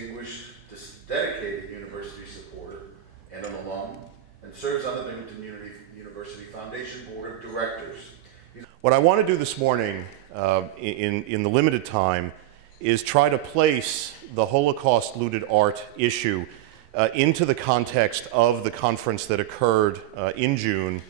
distinguished, dedicated university supporter and an alum, and serves on the Binghamton University Foundation Board of Directors. What I want to do this morning, in the limited time, is try to place the Holocaust looted art issue into the context of the conference that occurred in June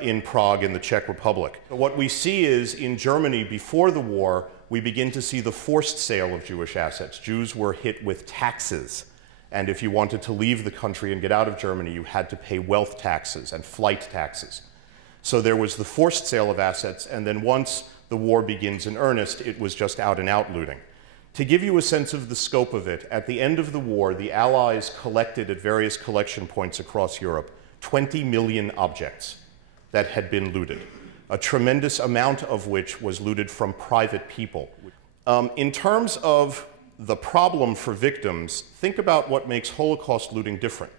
in Prague in the Czech Republic. What we see is in Germany before the war, we begin to see the forced sale of Jewish assets. Jews were hit with taxes, and if you wanted to leave the country and get out of Germany, you had to pay wealth taxes and flight taxes. So there was the forced sale of assets, and then once the war begins in earnest, it was just out and out looting. To give you a sense of the scope of it, at the end of the war, the Allies collected at various collection points across Europe 20 million objects that had been looted, a tremendous amount of which was looted from private people. In terms of the problem for victims, think about what makes Holocaust looting different.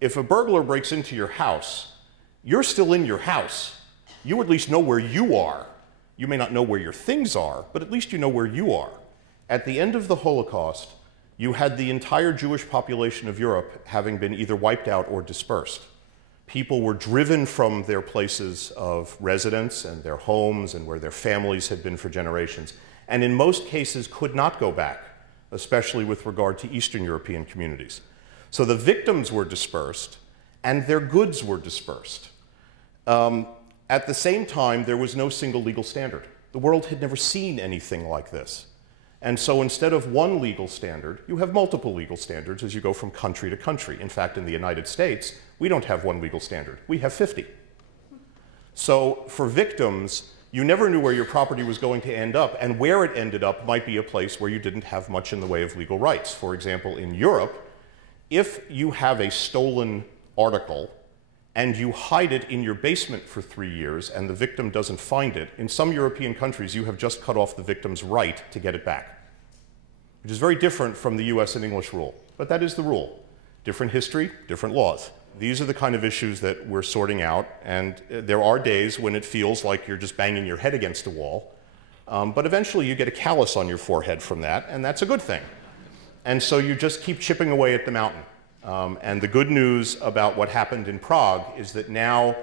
If a burglar breaks into your house, you're still in your house. You at least know where you are. You may not know where your things are, but at least you know where you are. At the end of the Holocaust, you had the entire Jewish population of Europe having been either wiped out or dispersed. People were driven from their places of residence and their homes and where their families had been for generations, and in most cases could not go back, especially with regard to Eastern European communities. So the victims were dispersed, and their goods were dispersed. At the same time, there was no single legal standard. The world had never seen anything like this. And so instead of one legal standard, you have multiple legal standards as you go from country to country. In fact, in the United States, we don't have one legal standard. We have 50. So for victims, you never knew where your property was going to end up, and where it ended up might be a place where you didn't have much in the way of legal rights. For example, in Europe, if you have a stolen article and you hide it in your basement for 3 years and the victim doesn't find it, in some European countries you have just cut off the victim's right to get it back, which is very different from the US and English rule. But that is the rule. Different history, different laws. These are the kind of issues that we're sorting out, and there are days when it feels like you're just banging your head against a wall, but eventually you get a callus on your forehead from that, and that's a good thing. And so you just keep chipping away at the mountain. And the good news about what happened in Prague is that now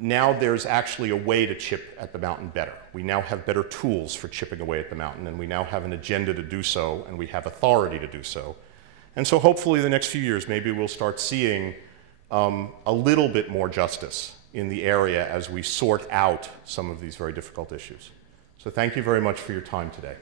there's actually a way to chip at the mountain better. We now have better tools for chipping away at the mountain, and we now have an agenda to do so, and we have authority to do so. And so hopefully the next few years, maybe we'll start seeing a little bit more justice in the area as we sort out some of these very difficult issues. So thank you very much for your time today.